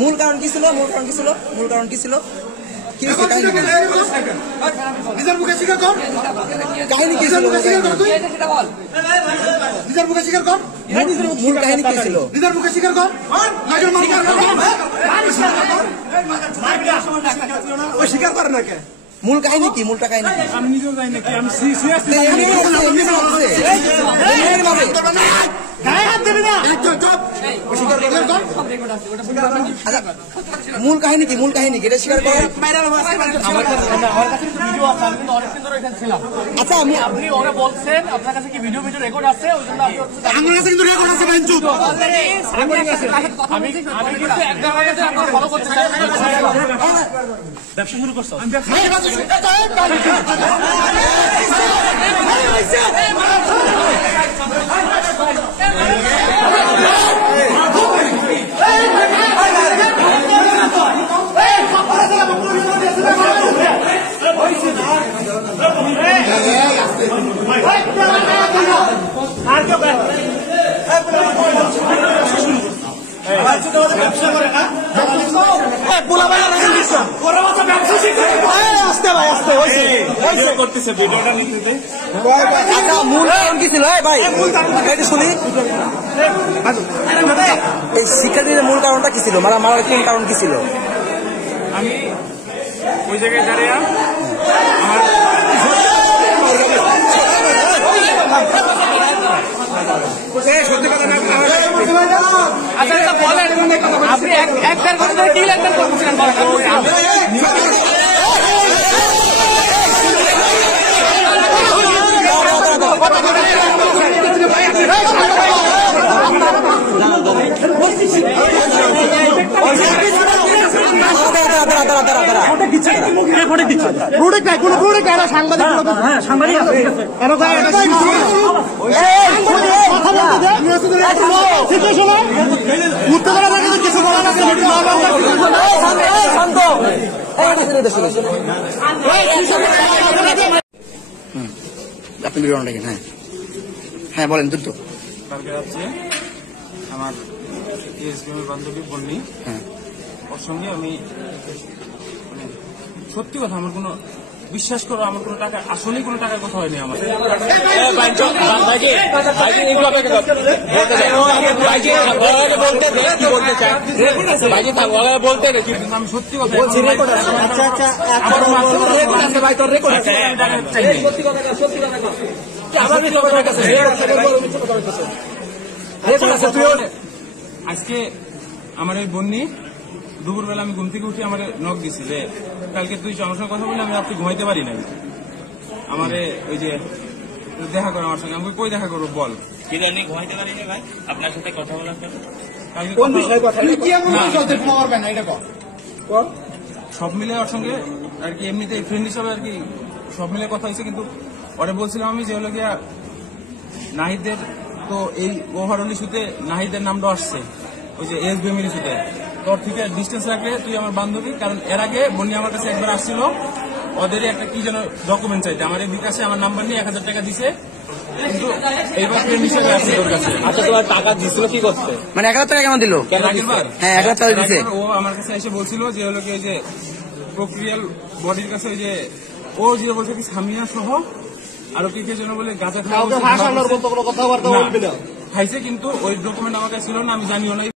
মূল কারণ কি ছিল? নিজের মুখে স্বীকার কর, কাহিনী কি ছিল? নিজের মুখে স্বীকার কর, মূল কাহিনী কি ছিল? নিজের মুখে স্বীকার কর। ওই স্বীকার করে না কে? মূল কাহিনী কি? মূলটা কাহিনী কি? আমি নিজেও জানি না কি, আমি মূল কাহিনী কি? মূল কাহিনী কি? এটা স্বীকার করেন। আচ্ছা, আপনি ওরা বলছেন আপনার কাছে কি ভিডিও রেকর্ড আছে? ওই জন্য আমার কাছে কিন্তু রেকর্ড আছে ভাই, চুপ। আমি কিন্তু এক জায়গায় আপনারা ফলো করতে চাই। ব্যবসা শুরু করছো? মূল কারণ কি ছিল ভাই? শুনি, এই শিক্ষার্থীদের মূল কারণটা কি ছিল? মারার কোন কারণ কি ছিল? আমি ওই জায়গায় দাঁড়িয়ে আচ্ছা বলেন, আপনি এক দেড় ঘন্টা ধরে কি লেনদেন করছিলেন? আপনি বিবরণ রাখেন। হ্যাঁ হ্যাঁ বলেন দ্রুত। কালকে রাত্রে আমার বান্ধবী বললি, হ্যাঁ, ওর সঙ্গে আমি মানে সত্যি কথা, আমার কোনো বিশ্বাস করো, আমার কোনো টাকা, আসলেই কোনো টাকার কথা হয়নি আমার। আমি সত্যি কথা বলছি। আজকে আমার এই বন্যি দুপুরবেলা আমি ঘুম থেকে উঠি, আমার নখ দিছি যে কালকে তুই আমার সঙ্গে কথা বললি, আমি রাত্রে ঘুমাইতে পারি নাই। আমারে ওই যে দেখা করো আমার সঙ্গে। আমাকে কই দেখা করবো বল? ঘুমাইতে পারি না ভাই, আপনার সাথে কথা বলার সব মিলে ওর সঙ্গে আর কি, এমনিতে ফ্রেন্ড হিসাবে আর কি সব মিলে কথা হয়েছে। কিন্তু ওরে বলছিলাম আমি যে হলো গিয়া নাহিদের তো এই ওভারঅল ইস্যুতে নাহিদের নামটা আসছে, ওই যে এসবিএম এর ইস্যুতে। তোর থেকে ডিস্টেন্স রাখলে তুই আমার বান্ধবী, কারণ এর আগে বন্যি আমার কাছে একবার আসছিল, ওদেরই একটা কি যেন ডকুমেন্ট চাইতে, আমার এই বিকাশে আমার নাম্বার নিয়ে 1000 টাকা দিছে, কিন্তু এইবার ফ্রেন্ড হিসেবে আসছে তোর কাছে। আচ্ছা, তোমার টাকা দিছিল কি করতে? মানে 1000 টাকা কেন দিল? হ্যাঁ 1000 টাকা দিছে। ও আমার কাছে এসে বলছিল যে হলো কি, যে প্রক্রিয়াল বডির কাছে যে ও যে বলছে কি সামিয়া সহ আরো কি যেন বলে গাঁজা খাইছে, কিন্তু ওই ডকুমেন্ট আমার কাছে ছিল না, আমি জানিও না।